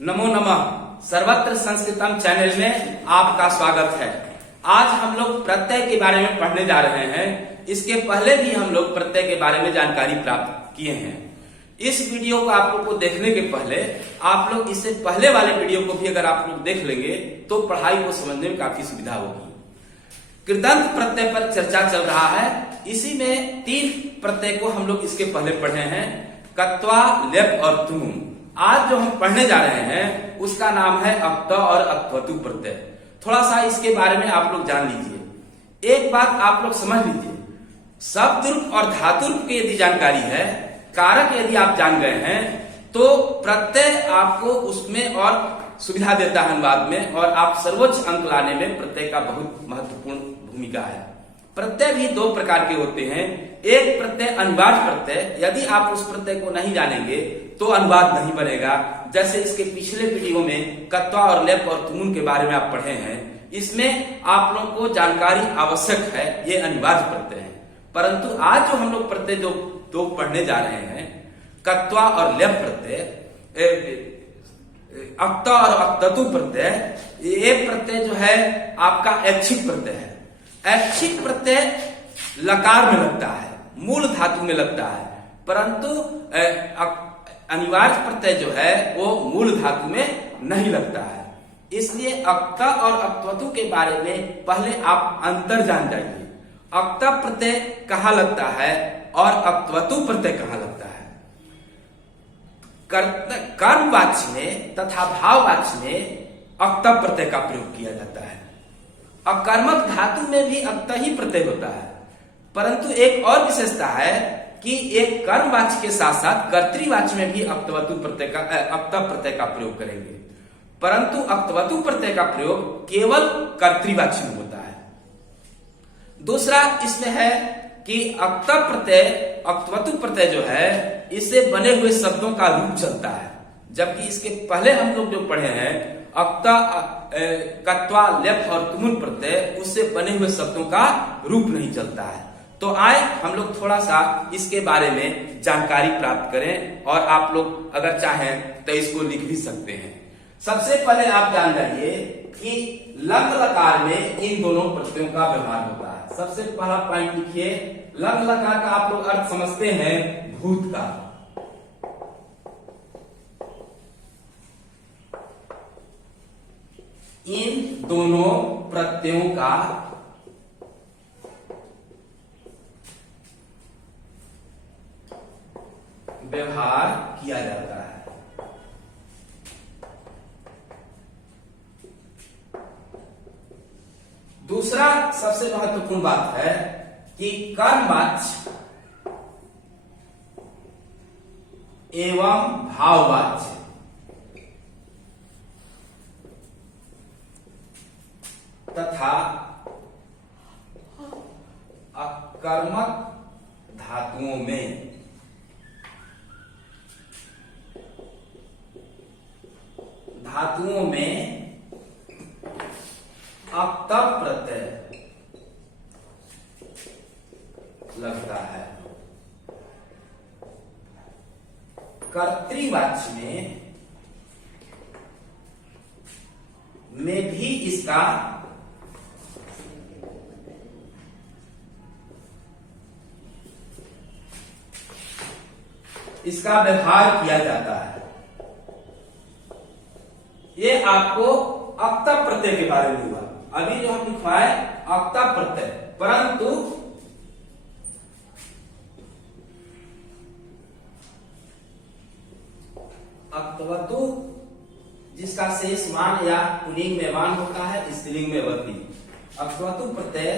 नमो नमः। सर्वत्र संस्कृतम चैनल में आपका स्वागत है। आज हम लोग प्रत्यय के बारे में पढ़ने जा रहे हैं। इसके पहले भी हम लोग प्रत्यय के बारे में जानकारी प्राप्त किए हैं। इस वीडियो को आप लोग को देखने के पहले आप लोग इससे पहले वाले वीडियो को भी अगर आप लोग देख लेंगे तो पढ़ाई को समझने में काफी सुविधा होगी। कृदंत प्रत्यय पर चर्चा चल रहा है। इसी में 3 प्रत्यय को हम लोग इसके पहले पढ़े हैं, कत्वा, लेप और तुम। आज जो हम पढ़ने जा रहे हैं उसका नाम है अक्त और अक्त्वतु प्रत्यय। थोड़ा सा इसके बारे में आप लोग जान लीजिए। एक बात आप लोग समझ लीजिए, शब्द रूप और धातु रूप की यदि जानकारी है, कारक यदि आप जान गए हैं तो प्रत्यय आपको उसमें और सुविधा देता है अनुवाद में, और आप सर्वोच्च अंक लाने में प्रत्यय का बहुत महत्वपूर्ण भूमिका है। प्रत्यय भी 2 प्रकार के होते हैं। एक प्रत्यय अनिवार्य प्रत्यय, यदि आप उस प्रत्यय को नहीं जानेंगे तो अनुवाद नहीं बनेगा। जैसे इसके पिछले वीडियो में कत्वा और लेप और तुमुन के बारे में आप पढ़े हैं। इसमें आप लोगों को जानकारी आवश्यक है, ये अनिवार्य प्रत्यय है। परंतु आज जो हम लोग प्रत्यय जो 2 पढ़ने जा रहे हैं, कत्वा और लेप प्रत्यय, अक्त और अक्त्वतु प्रत्यय, ये प्रत्यय जो है आपका ऐच्छिक प्रत्यय है। ऐच्छिक प्रत्यय लकार में लगता है, मूल धातु में लगता है, परंतु अनिवार्य प्रत्यय जो है वो मूल धातु में नहीं लगता है। इसलिए अक्त और अक्त्वतु के बारे में पहले आप अंतर जान जाइए। अक्त प्रत्यय कहाँ लगता है और अक्त्वतु प्रत्यय कहाँ लगता है। कर्मवाच्य में तथा भाववाच्य में अक्त प्रत्यय का प्रयोग किया जाता है। अकर्मक धातु में भी अक्त ही प्रत्यय होता है, परंतु एक और विशेषता है कि एक कर्मवाच्य के साथ साथ कर्तृवाच्य में भी अक्त प्रत्यय का प्रयोग करेंगे, परंतु अक्त्वतु प्रत्यय का प्रयोग केवल कर्तृवाच्य में होता है। दूसरा इसमें है कि अक्त प्रत्यय, अक्त्वतु प्रत्यय जो है इससे बने हुए शब्दों का रूप चलता है, जबकि इसके पहले हम लोग जो पढ़े हैं अक्त, कत्वा, लेप और तुमुन प्रत्यय, उससे बने हुए शब्दों का रूप नहीं चलता है। तो आए हम लोग थोड़ा सा इसके बारे में जानकारी प्राप्त करें, और आप लोग अगर चाहें तो इसको लिख भी सकते हैं। सबसे पहले आप जान जाइए कि लंग लकार में इन दोनों प्रत्ययों का व्यवहार होता है। सबसे पहला पॉइंट लिखिए, लंग लकार का आप लोग अर्थ समझते हैं भूत का। इन दोनों प्रत्ययों का व्यवहार किया जाता है। दूसरा सबसे महत्वपूर्ण बात है कि कर्मवाच्य एवं भाववाच्य तथा अकर्मक धातुओं में अक्त प्रत्यय लगता है। कर्तृवाच्य में भी इसका व्यवहार किया जाता है। ये आपको अक्त प्रत्यय के बारे में हुआ। अभी जो हम लिखवाए अक्त प्रत्यय, परंतु अक्त्वतु जिसका शेष मान या पुल्लिंग में वान होता है, स्त्रीलिंग में वती। अक्त्वतु प्रत्यय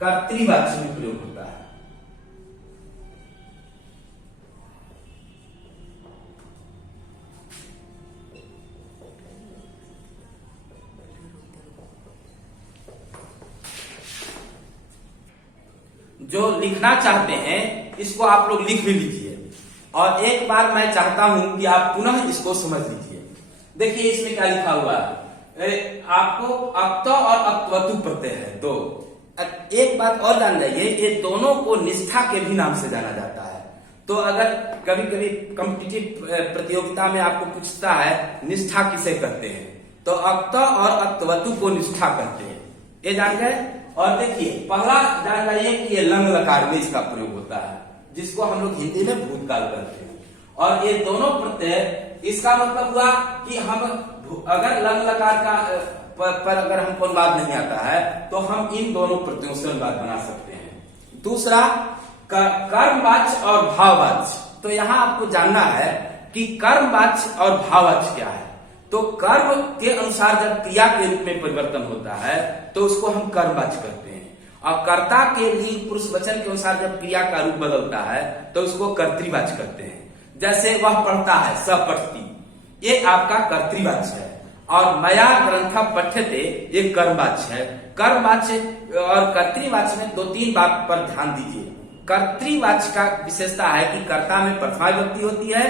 कर्तृवाच्य में प्रयोग होता है। जो लिखना चाहते हैं इसको आप लोग लिख भी लीजिए, और एक बार मैं चाहता हूं कि आप पुनः इसको समझ लीजिए। देखिए इसमें क्या लिखा हुआ है, आपको अक्त और अक्त्वतु प्रत्यय है 2। एक बात और जान जाइए, ये दोनों को निष्ठा के भी नाम से जाना जाता है। तो अगर कभी कभी कॉम्पिटिटिव प्रतियोगिता में आपको पूछता है निष्ठा किसे कहते हैं, तो अक्त और अक्तवतु को निष्ठा कहते हैं, ये जान गए। और देखिए पहला जान जाइए कि ये लंग लकार में इसका प्रयोग होता है, जिसको हम लोग हिंदी में भूतकाल कहते हैं। और ये दोनों प्रत्यय, इसका मतलब हुआ कि हम अगर लंग लकार का पर अगर हमको अनुवाद नहीं आता है तो हम इन दोनों प्रत्ययों से अनुवाद बना सकते हैं। दूसरा कर्मवाच्य और भाववाच्य। तो यहाँ आपको जानना है कि कर्मवाच्य और भाववाच्य क्या है। तो कर्म के अनुसार जब क्रिया के रूप में परिवर्तन होता है तो उसको हम कर्मवाच्य कहते हैं, और कर्ता के लिंग पुरुष वचन के अनुसार जब क्रिया का रूप बदलता है तो उसको कर्तृवाच्य कहते हैं। जैसे वह पढ़ता है, स पठती, ये आपका कर्तृवाच्य है। और मया ग्रंथ पठ्यते, ये कर्मवाच्य है। कर्मवाच्य और कर्तृवाच्य में 2-3 बात पर ध्यान दीजिए। कर्तृवाच्य का विशेषता है कि कर्ता में प्रथमा विभक्ति होती है,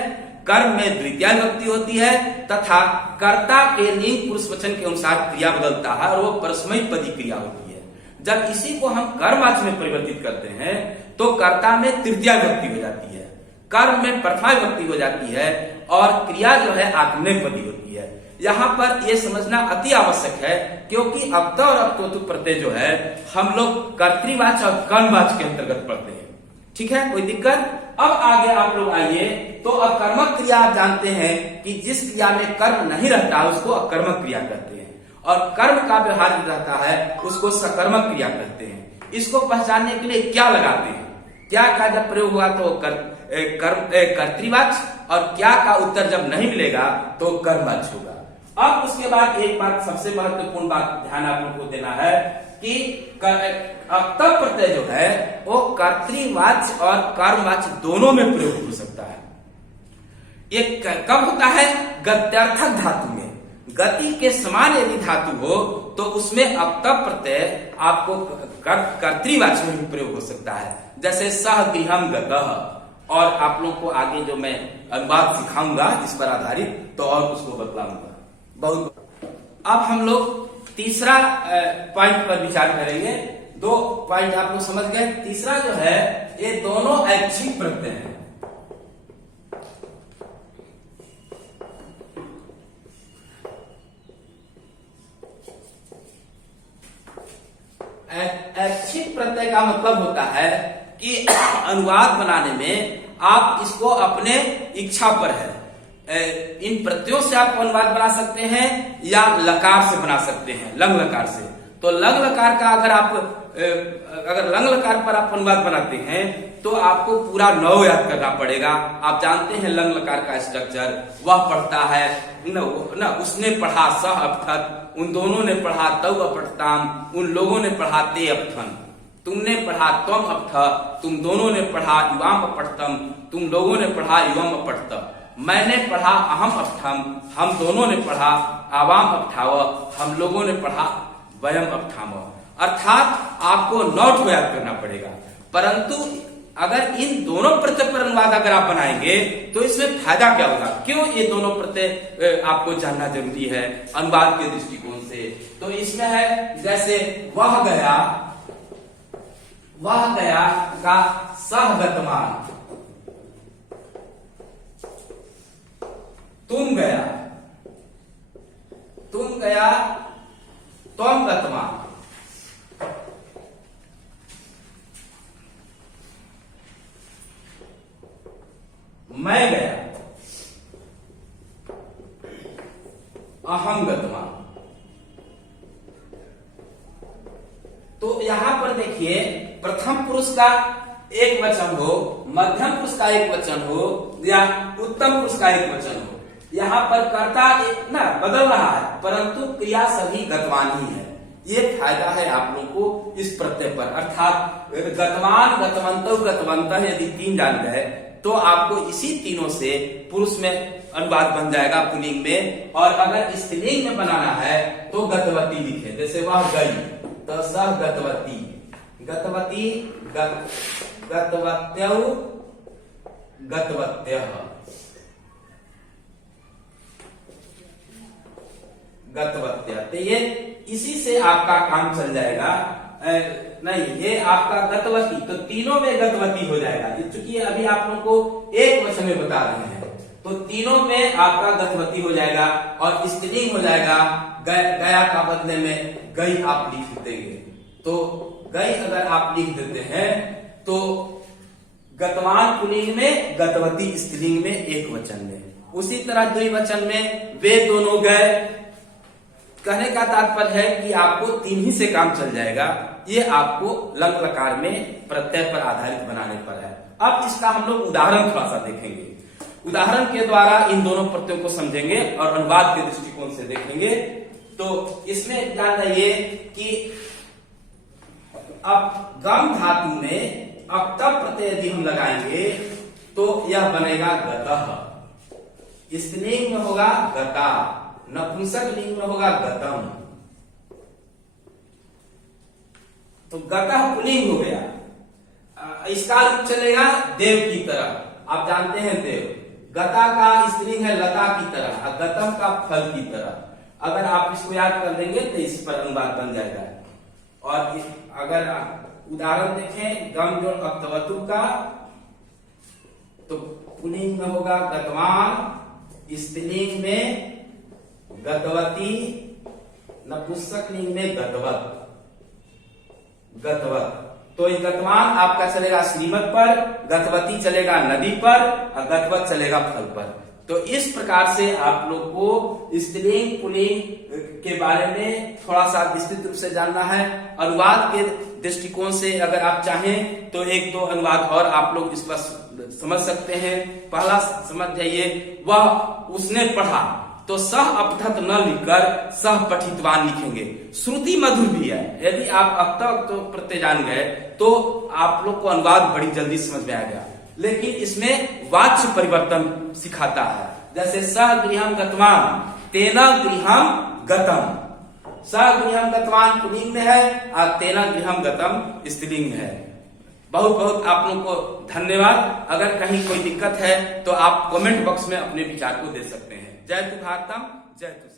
कर्म में द्वितीय विभक्ति होती है, तथा कर्ता के लिंग पुरुष वचन के अनुसार क्रिया बदलता है और वो परस्मैपदी पदी क्रिया होती है। जब इसी को हम कर्मवाच्य में परिवर्तित करते हैं तो कर्ता में तृतीय विभक्ति हो जाती है, कर्म में प्रथमा विभक्ति हो जाती है, और क्रिया जो है आत्मनेपदी होती है। यहाँ पर ये समझना अति आवश्यक है, क्योंकि अक्त और अक्तवतु प्रत्यय जो है हम लोग कर्तृवाच्य और कर्मवाच्य के अंतर्गत पढ़ते हैं। ठीक है, कोई दिक्कत? अब आगे आप लोग आइए, तो अकर्मक क्रिया आप जानते हैं कि जिस क्रिया में कर्म नहीं रहता उसको अकर्मक क्रिया कहते हैं, और कर्म का व्यवहार रहता है उसको सकर्मक क्रिया कहते हैं। इसको पहचानने के लिए क्या लगाते हैं, क्या का जब प्रयोग हुआ तो कर्तृवाच्य, और क्या का उत्तर जब नहीं मिलेगा तो कर्मवाच्य होगा। अब उसके बाद एक बात, सबसे महत्वपूर्ण बात ध्यान आप लोग को देना है कि अक्त प्रत्यय जो है वो कर्तृवाच्य और कर्मवाच्य दोनों में प्रयोग हो सकता है। ये कब होता है? गत्यर्थक धातु में। गति के समान यदि धातु हो तो उसमें अक्त प्रत्यय आपको कर्तृवाच्य में भी प्रयोग हो सकता है। जैसे सह गृहम गतः, और आप लोगों को आगे जो मैं अनुवाद सिखाऊंगा इस पर आधारित, तो और उसको बतलाऊंगा बहुत। अब हम लोग तीसरा पॉइंट पर विचार करेंगे। 2 पॉइंट आप लोग समझ गए। तीसरा जो है, ये दोनों ऐच्छिक प्रत्यय हैं। ऐच्छिक प्रत्यय का मतलब होता है कि अनुवाद बनाने में आप इसको अपने इच्छा पर है, इन प्रत्ययों से आप अनुवाद बना सकते हैं या लकार से बना सकते हैं, लंग लकार से। तो लंग लकार का अगर लंग लकार पर आप अनुवाद बनाते हैं तो आपको पूरा नौ याद करना पड़ेगा। आप जानते हैं लंग लकार का स्ट्रक्चर, वह पढ़ता है न उसने पढ़ा सह अपठत, उन दोनों ने पढ़ा तव अपठताम, उन लोगों ने पढ़ा ते अपठन, तुमने पढ़ा त्वम अपठ, तुम दोनों ने पढ़ा युवाम अपठतम, तुम लोगों ने पढ़ा युवम अपठत, मैंने पढ़ा अहम अपठम, हम दोनों ने पढ़ा आवाम अपठाव, हम लोगों ने पढ़ा वयम अपठाम। अर्थात आपको 9 याद करना पड़ेगा। परंतु अगर इन दोनों प्रत्यय पर अनुवाद अगर आप बनाएंगे तो इसमें फायदा क्या होगा? क्यों ये दोनों प्रत्यय आपको जानना जरूरी है अनुवाद के दृष्टिकोण से? तो इसमें है, जैसे वह गया का सहगतमान, तुम गया त्वम गतमान, मैं गया अहम गतमान। तो यहां पर देखिए, प्रथम पुरुष का एक वचन हो, मध्यम पुरुष का एक वचन हो, या उत्तम पुरुष का एक वचन हो, यहाँ पर कर्ता बदल रहा है परंतु क्रिया सभी गतवान ही है। ये फायदा है आप लोगों को इस प्रत्यय पर। अर्थात गतवान, गतवंत, गतवंत यदि 3 जान गए तो आपको इसी तीनों से पुरुष में अनुवाद बन जाएगा पुल्लिंग में। और अगर स्त्रीलिंग में बनाना है तो गतवती लिखे, जैसे वह गई तो सह गतवती, गतवती गतवत्यौ गतवत्यः, गतवत्या। तो ये इसी से आपका काम चल जाएगा। नहीं, ये आपका गतवती, तो तीनों में गतवती हो जाएगा। चूंकि अभी आप लोग को एक वचन में बता रहे हैं, तो तीनों में आपका गतवती हो जाएगा और स्त्रीलिंग हो जाएगा। गया का बदले में गई आप लिख देंगे। तो गई अगर आप लिख देते हैं तो गतवान पुल्लिंग में, गतवती स्त्रीलिंग में, एक वचन में। उसी तरह द्विवचन में वे दोनों गए। कहने का तात्पर्य है कि आपको तीन ही से काम चल जाएगा। ये आपको लंग लकार में प्रत्यय पर आधारित बनाने पर है। अब इसका हम लोग उदाहरण थोड़ा सा देखेंगे। उदाहरण के द्वारा इन दोनों प्रत्ययों को समझेंगे और अनुवाद के दृष्टिकोण से देखेंगे। तो इसमें ध्यान रहिए कि अब गम धातु में अब तब प्रत्यय यदि हम लगाएंगे तो यह बनेगा गतः। स्त्रीलिंग में होगा गता, नपुंसक लिंग में होगा गतम। तो गतः पुल्लिंग हो गया। इसका रूप चलेगा देव की तरह। आप जानते हैं देव। गता का स्त्रीलिंग है लता की तरह और गतम का फल की तरह। अगर आप इसको याद कर लेंगे तो इस पर अनुवाद बन जाएगा। और अगर उदाहरण देखें गम जो अक्तवतु का, तो पुल्लिंग में होगा गतवान, स्त्रीलिंग में गतवती, नपुंसक लिंग में गतवत। गतवत, तो ये गतवान आपका चलेगा श्रीमत पर, गतवती चलेगा नदी पर और गतवत चलेगा फल पर। तो इस प्रकार से आप लोग को स्त्रीलिंग पुल्लिंग के बारे में थोड़ा सा विस्तृत रूप से जानना है। अनुवाद के दृष्टिकोण से अगर आप चाहें तो एक दो अनुवाद और आप लोग इस पर समझ सकते हैं। पहला समझ जाइए, वह उसने पढ़ा, तो सह अपठत न लिखकर सह पठितवान लिखेंगे। श्रुति मधुर भी है। यदि आप अब तक तो प्रत्यय जान गए तो आप लोग को अनुवाद बड़ी जल्दी समझ में आएगा। लेकिन इसमें वाच्य परिवर्तन सिखाता है। जैसे सह गृहम गतवान, तेना गृहम गतम। सह गृहम गतवान पुल्लिंग में है और तेना गृहम गतम स्त्रीलिंग में है। बहुत बहुत आप लोगों को धन्यवाद। अगर कहीं कोई दिक्कत है तो आप कमेंट बॉक्स में अपने विचार को दे सकते हैं। जय तु भारतम, जय तु।